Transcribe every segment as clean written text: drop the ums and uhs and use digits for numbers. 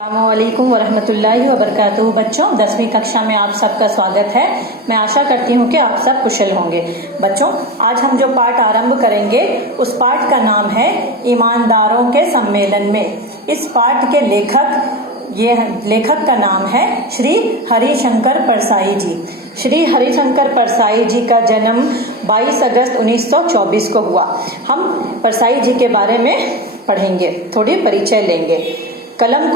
अस्सलामुअलैकुम वरहमतुल्लाहि वबरकातुहू। बच्चों 10वीं कक्षा में आप सबका स्वागत है। मैं आशा करती हूँ कि आप सब कुशल होंगे। बच्चों आज हम जो पाठ आरंभ करेंगे उस पाठ का नाम है ईमानदारों के सम्मेलन में। इस पाठ के लेखक का नाम है श्री हरिशंकर परसाई जी। श्री हरिशंकर परसाई जी का जन्म 22 अगस्त 1924 को हुआ। हम परसाई जी के बारे में पढ़ेंगे, थोड़ी परिचय लेंगे। कलम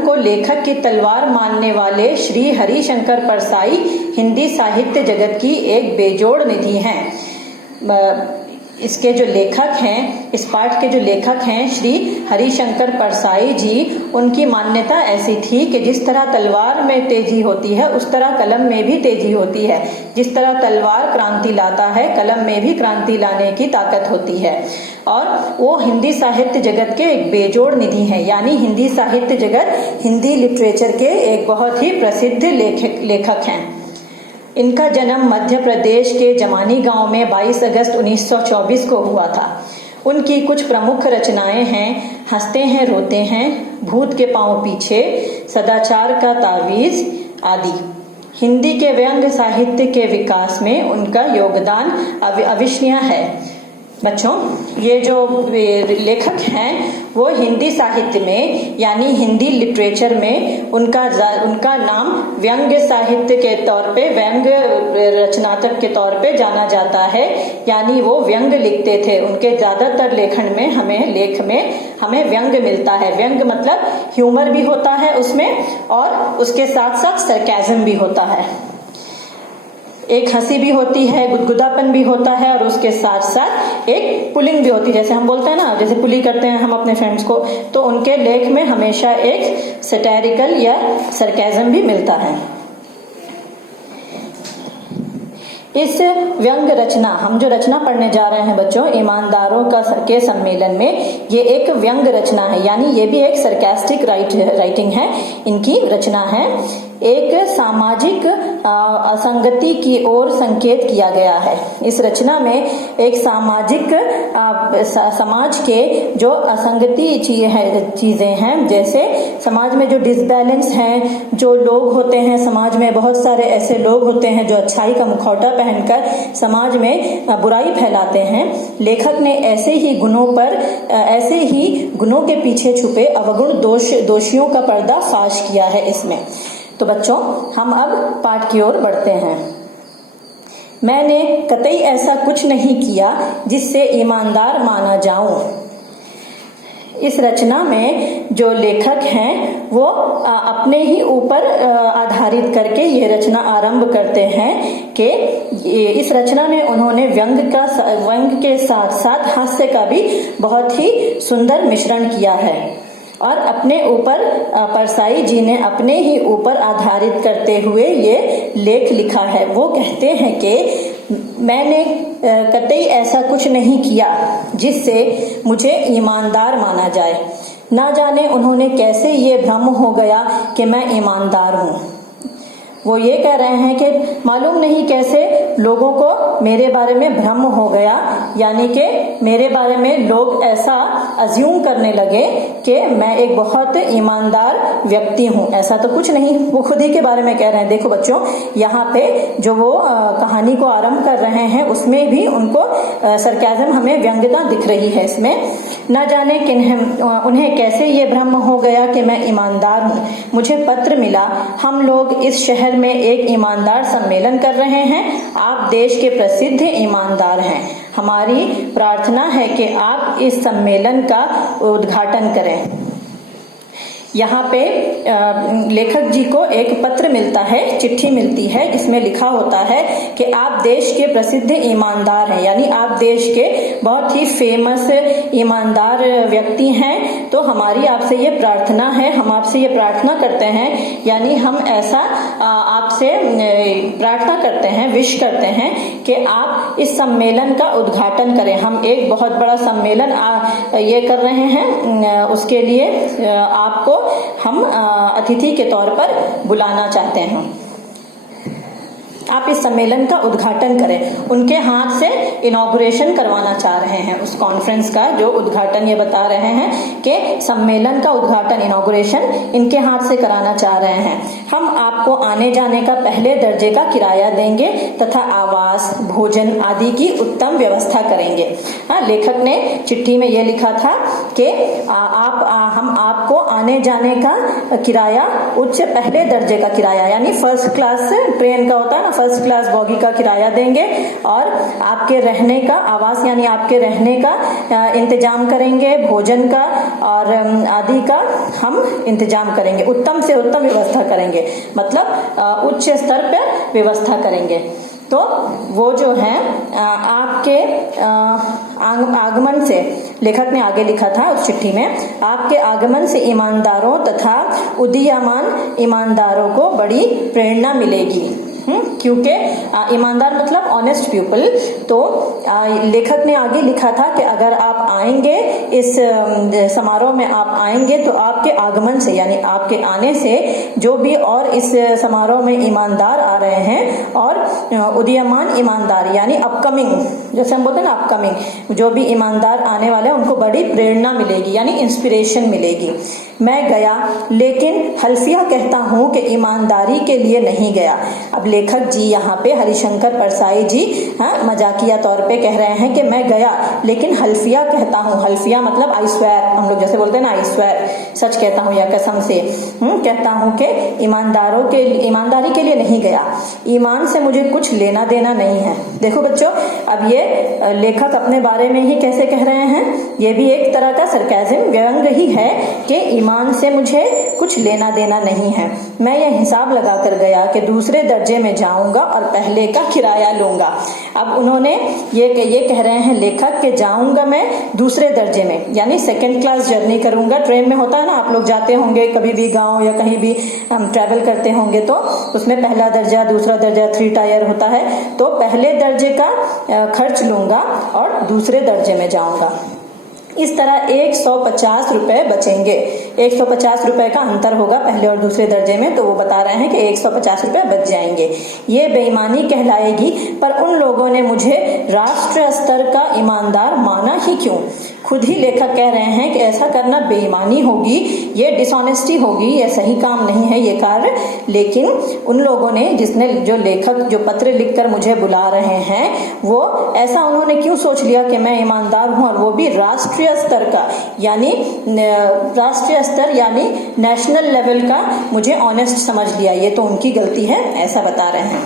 को लेखक की तलवार मानने वाले श्री हरिशंकर परसाई हिंदी साहित्य जगत की एक बेजोड़ निधि हैं। इसके जो लेखक हैं, इस पाठ के जो लेखक हैं श्री हरिशंकर परसाई जी, उनकी मान्यता ऐसी थी कि जिस तरह तलवार में तेजी होती है उस तरह कलम में भी तेजी होती है। जिस तरह तलवार क्रांति लाता है, कलम में भी क्रांति लाने की ताकत होती है। और वो हिंदी साहित्य जगत के एक बेजोड़ निधि हैं, यानी हिंदी साहित्य जगत, हिंदी लिटरेचर के एक बहुत ही प्रसिद्ध लेखक हैं। इनका जन्म मध्य प्रदेश के जमानी गांव में 22 अगस्त 1924 को हुआ था। उनकी कुछ प्रमुख रचनाएं हैं हंसते हैं रोते हैं, भूत के पांव पीछे, सदाचार का तावीज आदि। हिंदी के व्यंग्य साहित्य के विकास में उनका योगदान अविस्मरणीय है। बच्चों ये जो लेखक हैं वो हिंदी साहित्य में यानी हिंदी लिटरेचर में उनका नाम व्यंग्य साहित्य के तौर पे, व्यंग्य रचनात्मक के तौर पे जाना जाता है। यानी वो व्यंग्य लिखते थे। उनके ज्यादातर लेखन में लेख में हमें व्यंग्य मिलता है। व्यंग्य मतलब ह्यूमर भी होता है उसमें, और उसके साथ साथ सरकाज़म भी होता है। एक हंसी भी होती है, गुदगुदापन भी होता है, और उसके साथ साथ एक पुलिंग भी होती है। जैसे हम बोलते हैं ना, जैसे पुली करते हैं हम अपने फ्रेंड्स को, तो उनके लेख में हमेशा एक सैटारिकल या सरकाज़म भी मिलता है। इस व्यंग्य रचना, हम जो रचना पढ़ने जा रहे हैं बच्चों, ईमानदारों के सम्मेलन में, ये एक व्यंग्य रचना है, यानी ये भी एक सरकास्टिक राइटिंग है। इनकी रचना है। एक सामाजिक असंगति की ओर संकेत किया गया है। इस रचना में एक सामाजिक समाज के जो असंगति चीजें हैं, जैसे समाज में जो डिसबैलेंस हैं, जो लोग होते हैं समाज में, बहुत सारे ऐसे लोग होते हैं जो अच्छाई का मुखौटा पहनकर समाज में बुराई फैलाते हैं। लेखक ने ऐसे ही गुणों के पीछे छुपे अवगुण दोषियों का पर्दाफाश किया है इसमें। तो बच्चों हम अब पाठ की ओर बढ़ते हैं। मैंने कतई ऐसा कुछ नहीं किया जिससे ईमानदार माना जाऊं। इस रचना में जो लेखक हैं वो अपने ही ऊपर आधारित करके ये रचना आरंभ करते हैं कि इस रचना में उन्होंने व्यंग्य के साथ साथ हास्य का भी बहुत ही सुंदर मिश्रण किया है। और अपने ऊपर परसाई जी ने अपने ही ऊपर आधारित करते हुए ये लेख लिखा है। वो कहते हैं कि मैंने कतई ऐसा कुछ नहीं किया जिससे मुझे ईमानदार माना जाए। ना जाने उन्होंने कैसे ये भ्रम हो गया कि मैं ईमानदार हूँ। वो ये कह रहे हैं कि मालूम नहीं कैसे लोगों को मेरे बारे में भ्रम हो गया, यानी कि मेरे बारे में लोग ऐसा अज्यूम करने लगे कि मैं एक बहुत ईमानदार व्यक्ति हूँ। ऐसा तो कुछ नहीं, वो खुद ही के बारे में कह रहे हैं। देखो बच्चों, यहाँ पे जो वो कहानी को आरंभ कर रहे हैं उसमें भी उनको सरकाज़म, हमें व्यंग्यता दिख रही है इसमें। न जाने उन्हें कैसे ये भ्रम हो गया कि मैं ईमानदार हूँ। मुझे पत्र मिला, हम लोग इस शहर में एक ईमानदार सम्मेलन कर रहे हैं। आप देश के प्रसिद्ध ईमानदार हैं। हमारी प्रार्थना है कि आप इस सम्मेलन का उद्घाटन करें। यहाँ पे लेखक जी को एक पत्र मिलता है, चिट्ठी मिलती है। इसमें लिखा होता है कि आप देश के प्रसिद्ध ईमानदार हैं, यानी आप देश के बहुत ही फेमस ईमानदार व्यक्ति हैं। तो हमारी आपसे ये प्रार्थना है, हम आपसे ये प्रार्थना करते हैं, यानी हम ऐसा आपसे प्रार्थना करते हैं, विश करते हैं कि आप इस सम्मेलन का उद्घाटन करें। हम एक बहुत बड़ा सम्मेलन ये कर रहे हैं, उसके लिए आपको हम अतिथि के तौर पर बुलाना चाहते हैं। आप इस सम्मेलन का उद्घाटन करें। उनके हाथ से इनॉग्रेशन करवाना चाह रहे हैं उस कॉन्फ्रेंस का, जो उद्घाटन ये बता रहे हैं कि सम्मेलन का उद्घाटन इनॉग्रेशन इनके हाथ से कराना चाह रहे हैं। हम आपको आने जाने का पहले दर्जे का किराया देंगे तथा आवास, भोजन आदि की उत्तम व्यवस्था करेंगे। लेखक ने चिट्ठी में यह लिखा था कि हम आपको आने जाने का किराया उच्च पहले दर्जे का किराया यानी फर्स्ट क्लास ट्रेन का होता है ना, फर्स्ट क्लास बॉगी का किराया देंगे और आपके रहने का आवास यानी आपके रहने का इंतजाम करेंगे, भोजन का और आदि का हम इंतजाम करेंगे, उत्तम से उत्तम व्यवस्था करेंगे, मतलब उच्च स्तर पर व्यवस्था करेंगे। तो वो जो है आपके आगमन से, लेखक ने आगे लिखा था उस चिट्ठी में, आपके आगमन से ईमानदारों तथा उदीयमान ईमानदारों को बड़ी प्रेरणा मिलेगी। क्योंकि ईमानदार मतलब ऑनेस्ट पीपल। तो लेखक ने आगे लिखा था कि अगर आप आएंगे इस समारोह में, आप आएंगे तो आपके आगमन से यानी आपके आने से जो भी और इस समारोह में ईमानदार आ रहे हैं और उदीयमान ईमानदार यानी अपकमिंग, जैसे हम बोलते हैं ना अपकमिंग, जो भी ईमानदार आने वाले हैं उनको बड़ी प्रेरणा मिलेगी यानी इंस्पिरेशन मिलेगी। मैं गया लेकिन हल्फिया कहता हूँ कि ईमानदारी के लिए नहीं गया। अब लेखक जी यहाँ पे हरिशंकर परसाई जी मजाकिया तौर पे कह रहे हैं कि मैं गया लेकिन हल्फिया कहता हूँ। हल्फिया मतलब आई स्वेयर, हम लोग जैसे बोलते हैं ना आई स्वेयर, सच कहता हूँ या कसम से कहता हूँ कि ईमानदारी के लिए नहीं गया, ईमान से मुझे कुछ लेना देना नहीं है। देखो बच्चों, अब ये लेखक अपने बारे में ही कैसे कह रहे हैं, ये भी एक तरह का सरकाज़म, व्यंग ही है कि ईमान से मुझे कुछ लेना देना नहीं है। मैं ये हिसाब लगा कर गया कि दूसरे दर्जे में जाऊंगा और पहले का किराया लूंगा। अब उन्होंने ये कह रहे हैं लेखक कि जाऊंगा मैं दूसरे दर्जे में यानी सेकंड क्लास जर्नी करूंगा। ट्रेन में होता है ना, आप लोग जाते होंगे कभी भी गांव या कहीं भी ट्रैवल करते होंगे तो उसमें पहला दर्जा, दूसरा दर्जा, 3 टायर होता है। तो पहले दर्जे का खर्च लूंगा और दूसरे दर्जे में जाऊंगा। इस तरह 150 रुपए बचेंगे। 150 रुपए का अंतर होगा पहले और दूसरे दर्जे में, तो वो बता रहे हैं कि 150 रुपए बच जाएंगे। ये बेईमानी कहलाएगी, पर उन लोगों ने मुझे राष्ट्र स्तर का ईमानदार माना ही क्यों। खुद ही लेखक कह रहे हैं कि ऐसा करना बेईमानी होगी, ये डिसऑनेस्टी होगी, ये सही काम नहीं है ये कार्य। लेकिन उन लोगों ने जो लेखक जो पत्र लिखकर मुझे बुला रहे हैं, वो ऐसा उन्होंने क्यों सोच लिया कि मैं ईमानदार हूं और वो भी राष्ट्रीय स्तर का, यानी राष्ट्रीय स्तर यानी नेशनल लेवल का मुझे ऑनेस्ट समझ लिया। ये तो उनकी गलती है, ऐसा बता रहे हैं।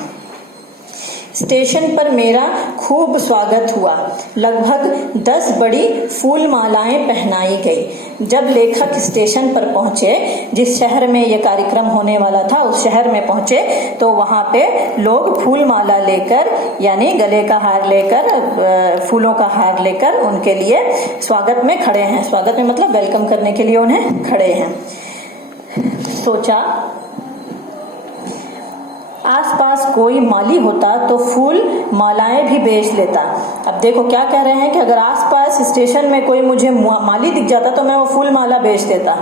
स्टेशन पर मेरा खूब स्वागत हुआ। लगभग 10 बड़ी फूल मालाएं पहनाई गई। जब लेखक स्टेशन पर पहुंचे, जिस शहर में ये कार्यक्रम होने वाला था उस शहर में पहुंचे, तो वहां पे लोग फूल माला लेकर यानी गले का हार लेकर, फूलों का हार लेकर उनके लिए स्वागत में खड़े हैं। स्वागत में मतलब वेलकम करने के लिए उन्हें खड़े हैं। सोचा आसपास कोई माली होता तो फूल मालाएं भी बेच लेता। अब देखो क्या कह रहे हैं कि अगर आसपास स्टेशन में कोई मुझे माली दिख जाता तो मैं वो फूल माला बेच देता।